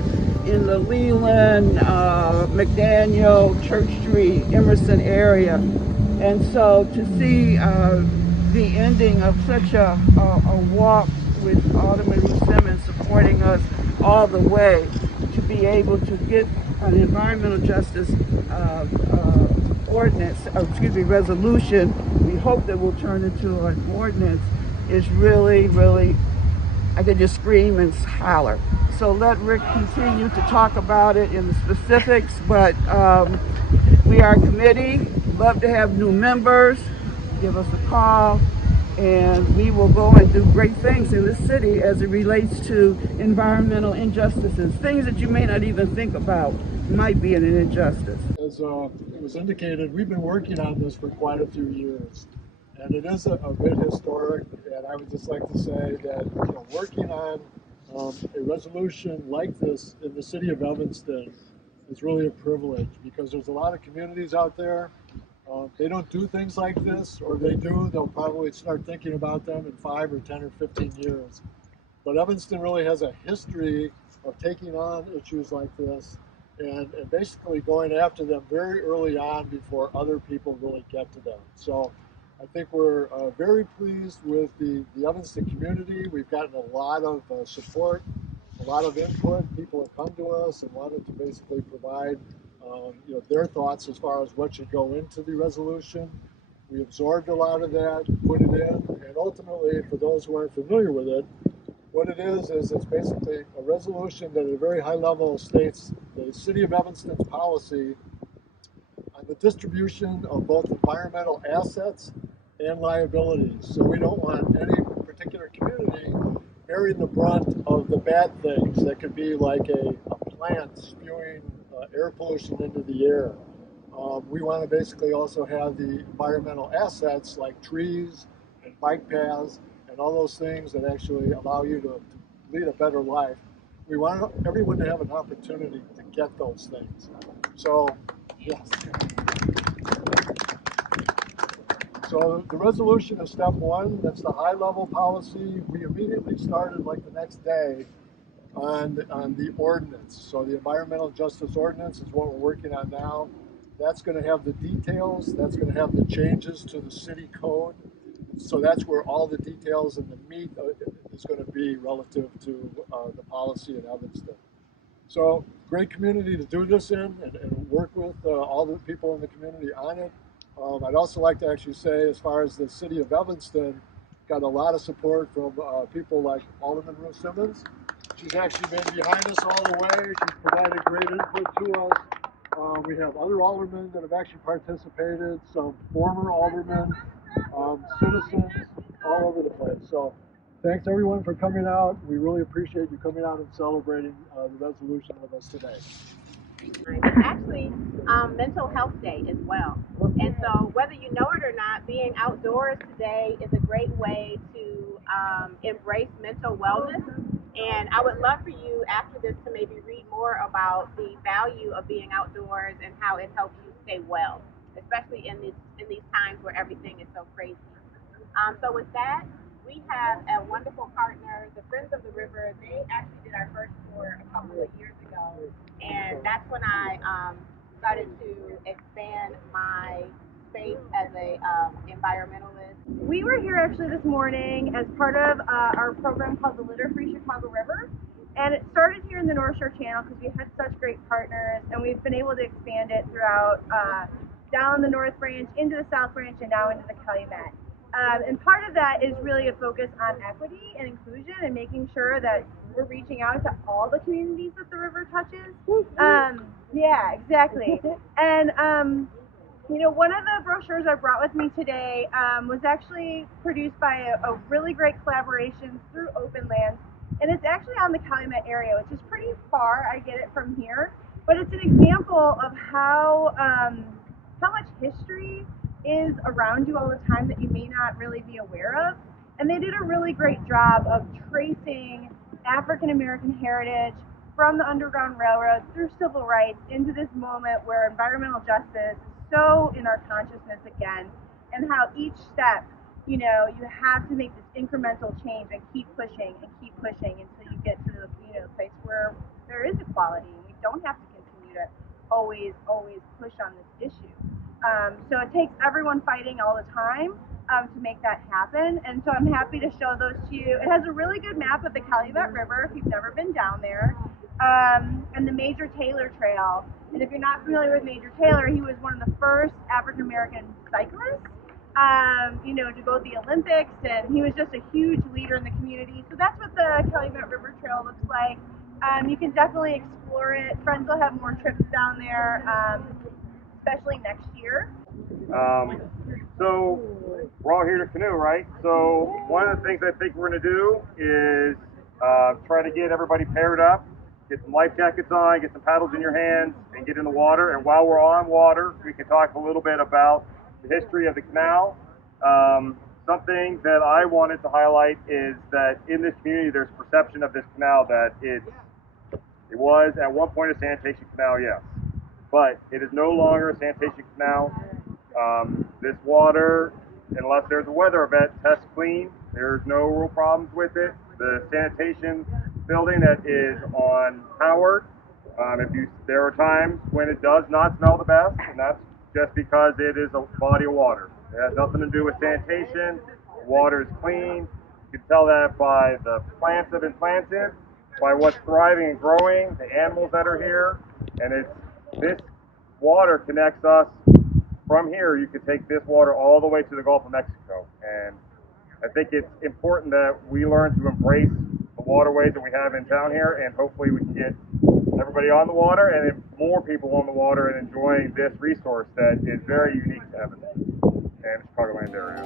support in the Leland, McDaniel, Church Street, Emerson area. And so to see the ending of such a walk with Alderman Ruth Simmons supporting us all the way, to be able to get an environmental justice resolution, we hope that will turn into an ordinance, is really, really, I could just scream and holler. So let Rick continue to talk about it in the specifics, but we are a committee, love to have new members, give us a call, and we will go and do great things in this city as it relates to environmental injustices, things that you may not even think about might be an injustice. As it was indicated, we've been working on this for quite a few years, and it is a bit historic. And I would just like to say that working on a resolution like this in the city of Evanston is really a privilege, because there's a lot of communities out there. They don't do things like this, or they do, they'll probably start thinking about them in 5 or 10 or 15 years. But Evanston really has a history of taking on issues like this and basically going after them very early on before other people really get to them. So I think we're very pleased with the Evanston community. We've gotten a lot of support, a lot of input. People have come to us and wanted to basically provide their thoughts as far as what should go into the resolution. We absorbed a lot of that, put it in, and ultimately, for those who aren't familiar with it, what it is it's basically a resolution that at a very high level states the City of Evanston's policy on the distribution of both environmental assets and liabilities. So we don't want any particular community bearing the brunt of the bad things that could be like a plant spewing air pollution into the air. We want to basically also have the environmental assets like trees and bike paths and all those things that actually allow you to lead a better life. We want everyone to have an opportunity to get those things. So, yes. So the resolution is step one. That's the high level policy. We immediately started like the next day on the ordinance. So the environmental justice ordinance is what we're working on now. That's going to have the details. That's going to have the changes to the city code. So that's where all the details and the meat is going to be relative to the policy in Evanston. So great community to do this in and work with all the people in the community on it. I'd also like to actually say, as far as the city of Evanston, got a lot of support from people like Alderman Ruth Simmons. She's actually been behind us all the way. She's provided great input to us. We have other aldermen that have actually participated, some former aldermen, citizens all over the place. So thanks everyone for coming out. We really appreciate you coming out and celebrating the resolution with us today. It's actually Mental Health Day as well. And so whether you know it or not, being outdoors today is a great way to embrace mental wellness. And I would love for you after this to maybe read more about the value of being outdoors and how it helps you stay well, especially in these times where everything is so crazy. So with that, we have a wonderful partner, the Friends of the River. They actually did our first tour a couple of years ago, and that's when I started to expand my space as a environmentalist. We were here actually this morning as part of our program called the Litter Free Chicago River, and it started here in the North Shore Channel because we had such great partners, and we've been able to expand it throughout down the North Branch, into the South Branch, and now into the Calumet. And part of that is really a focus on equity and inclusion and making sure that we're reaching out to all the communities that the river touches. Yeah, exactly. And one of the brochures I brought with me today was actually produced by a really great collaboration through Open Lands, and it's actually on the Calumet area, which is pretty far. I get it from here, but it's an example of how much history is around you all the time that you may not really be aware of. And they did a really great job of tracing African American heritage from the Underground Railroad through civil rights into this moment where environmental justice is so in our consciousness again, and how each step, you have to make this incremental change and keep pushing until you get to the place where there is equality, and we don't have to continue to always push on this issue. So it takes everyone fighting all the time to make that happen. And so I'm happy to show those to you. It has a really good map of the Calumet River if you've never been down there, and the Major Taylor Trail. And if you're not familiar with Major Taylor, he was one of the first African American cyclists, to go to the Olympics, and he was just a huge leader in the community. So that's what the Calumet River Trail looks like. You can definitely explore it. Friends will have more trips down there, especially next year. So we're all here to canoe, right? So one of the things I think we're going to do is try to get everybody paired up, get some life jackets on, get some paddles in your hands, and get in the water. And while we're on water, we can talk a little bit about the history of the canal. Something that I wanted to highlight is that in this community, there's perception of this canal that it was at one point a sanitation canal, yes, but it is no longer a sanitation canal. This water, unless there's a weather event, tests clean. There's no real problems with it. The sanitation building that is on Howard, there are times when it does not smell the best, and that's just because it is a body of water. It has nothing to do with sanitation. The water is clean. You can tell that by the plants that have been planted, by what's thriving and growing, the animals that are here, and this water connects us. From here, you could take this water all the way to the Gulf of Mexico, and I think it's important that we learn to embrace the waterways that we have in town here, and hopefully we can get everybody on the water and then more people on the water and enjoying this resource that is very unique to Evanston and Chicagoland area.